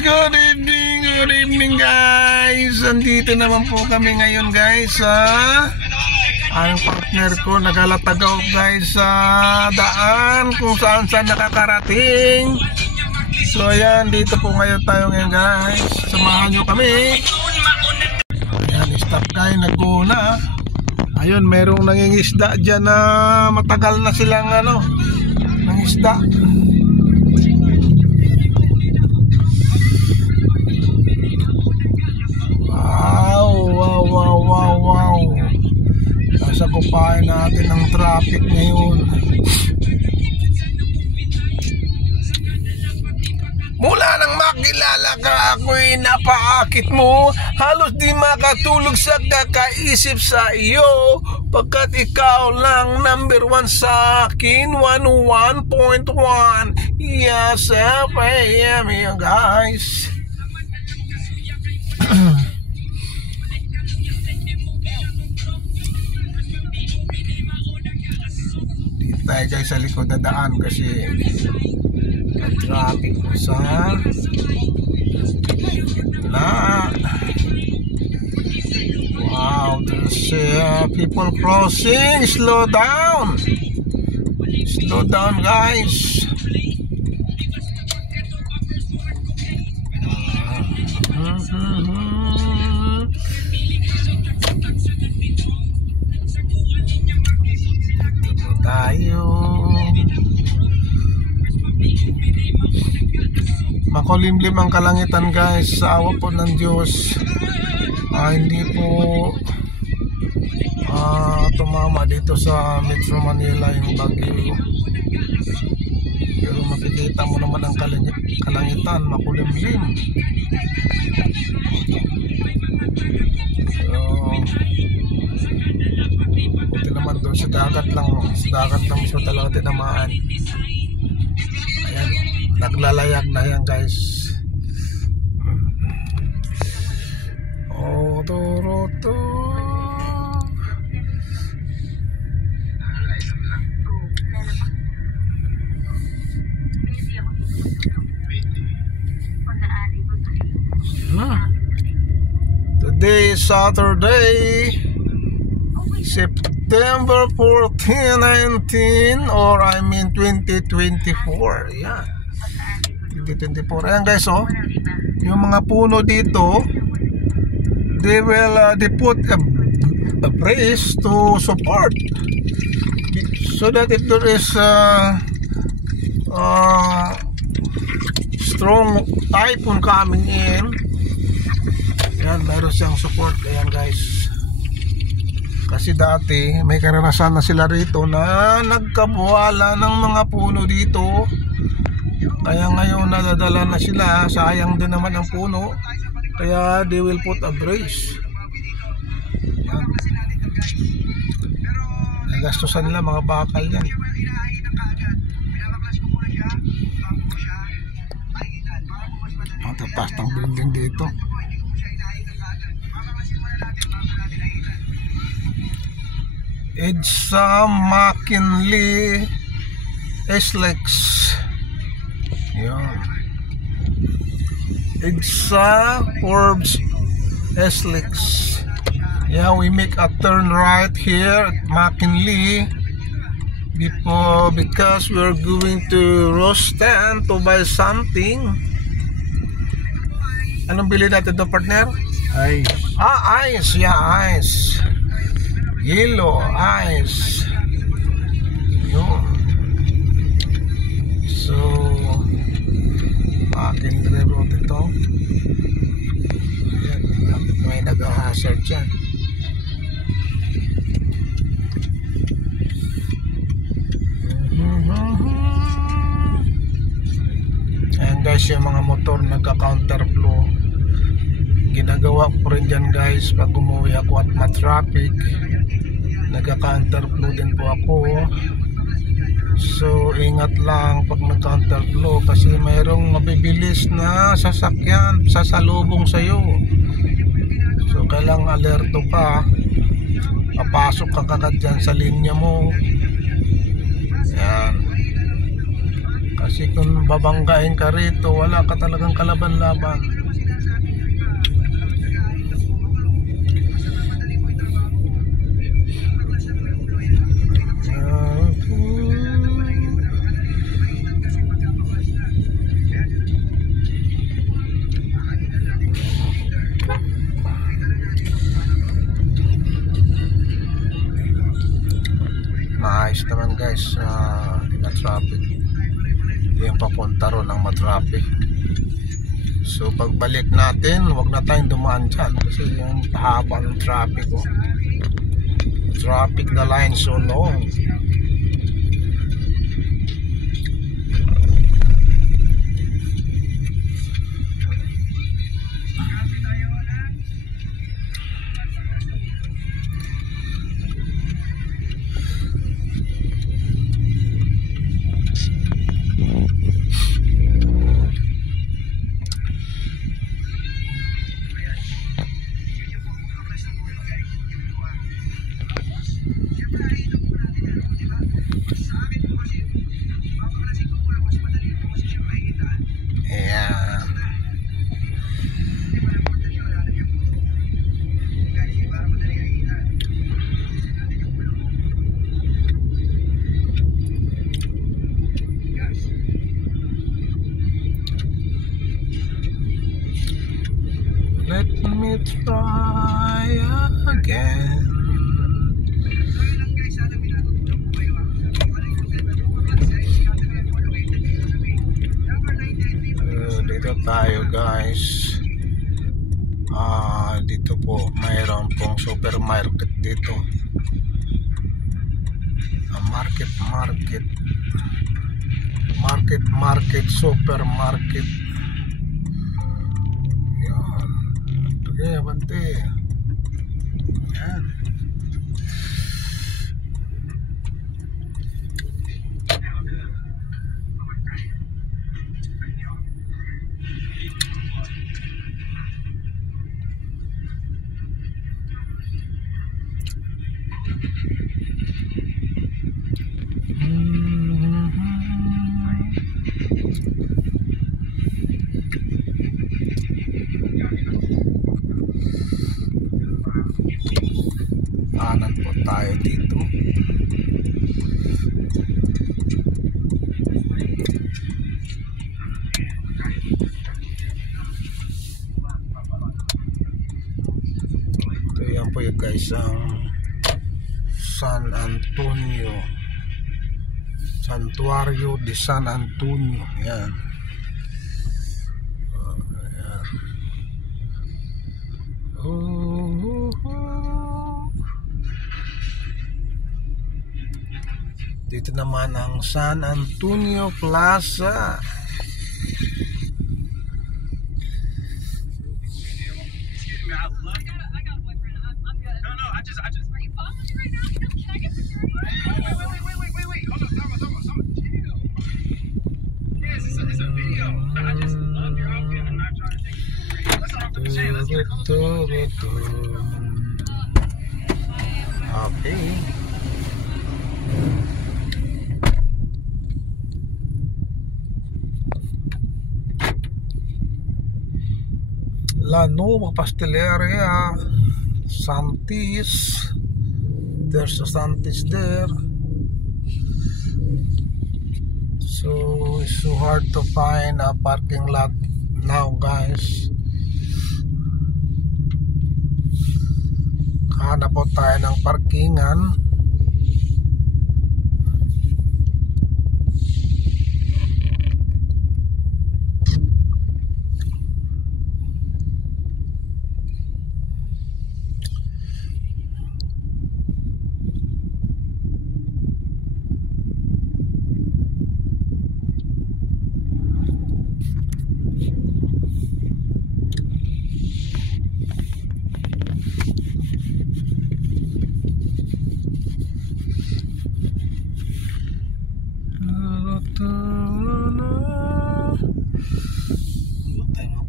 good evening guys. Andito naman po kami ngayon guys ang partner ko nagalatagaw guys sa daan kung saan nakakarating. So ayan, dito po ngayon tayo ngayon guys. Samahan nyo kami. Ayan, stop kayo, nag-una. Ayun, merong nangingisda dyan na matagal na silang nangisda. Wow. Nasa kupain natin ng traffic ngayon. Mula nang makilala ka, ako'y napaakit mo. Halos di makatulog sa kakaisip sa iyo, pagkat ikaw lang number 1 sa akin. 101.1. Yes, I am you guys. Dito tayo guys sa likod na daan kasi traffic po sa na. Wow, there's people crossing. Slow down guys. Tayo makulimlim ang kalangitan guys, sa awa po ng Diyos. Hindi po tumama dito sa Metro Manila yung bagyo, pero makikita mo naman ang kalangitan makulimlim. Buti naman doon sa dagat lang so talaga tinamaan. Ayan, naglalayag na yan guys. Toroto. Today is Saturday, September 14, 19, or I mean 2024. Yeah, 2024. Ayan guys, yung mga puno dito, they put a brace to support, so that if there is strong typhoon coming in, yan, mayroon siyang support. Ayan guys, kasi dati may karanasan na sila rito na nagkabuwala ng mga puno dito, kaya ngayon nadadala na sila. Sayang din naman ang puno, kaya they will put a brace. Yan, nagastusan nila, mga bakal yan. Ang tatas ng building dito. EDSA McKinley SLEX. Yan, EDSA Forbes SLEX. Yeah, we make a turn right here at McKinley because we're going to Rostand to buy something. Anong bili natin to, partner? Ice. Ice. Yeah, ice. Yellow ice. Yun. So McKinley Road ito. Ayan, may nag-hazard dyan. Ayan guys, yung mga motor nagka-counterflow, ginagawa ko rin dyan guys pag umuwi ako at ma-traffic. Nagka-counterflow din po ako. So ingat lang pag nag-counterflow, kasi mayroong mabibilis na sasakyan sasalubong sa'yo. So kailangang alerto ka, papasok ka kagad dyan sa linya mo. Yan, Kasi kung babanggain ka rito, wala ka talagang kalaban-laban. Maayos naman guys, hindi na traffic. Yung papunta ron ang matraffic. So pagbalik natin, wag na tayong dumaan dyan kasi yung haba ng traffic, oh. Traffic, the line so long. Yeah. Let me try again. Dito tayo guys. Dito po mayroon pong supermarket dito. Market, supermarket. Yan. Okay, abante. Yan. Kanan po tayo dito. Ito yan po yung guys ang San Antonio, Santuario de San Antonio. Yan. Yan. Dito naman ang San Antonio Plaza. Okay. La Nova Pasteleria, Santis. There's a Santis there. So it's so hard to find a parking lot now guys. Hanap po tayo ng parkingan.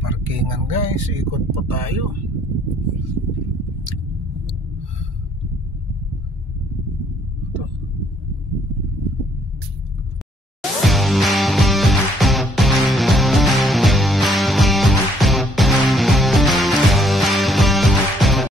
Parkingan guys, ikot po tayo.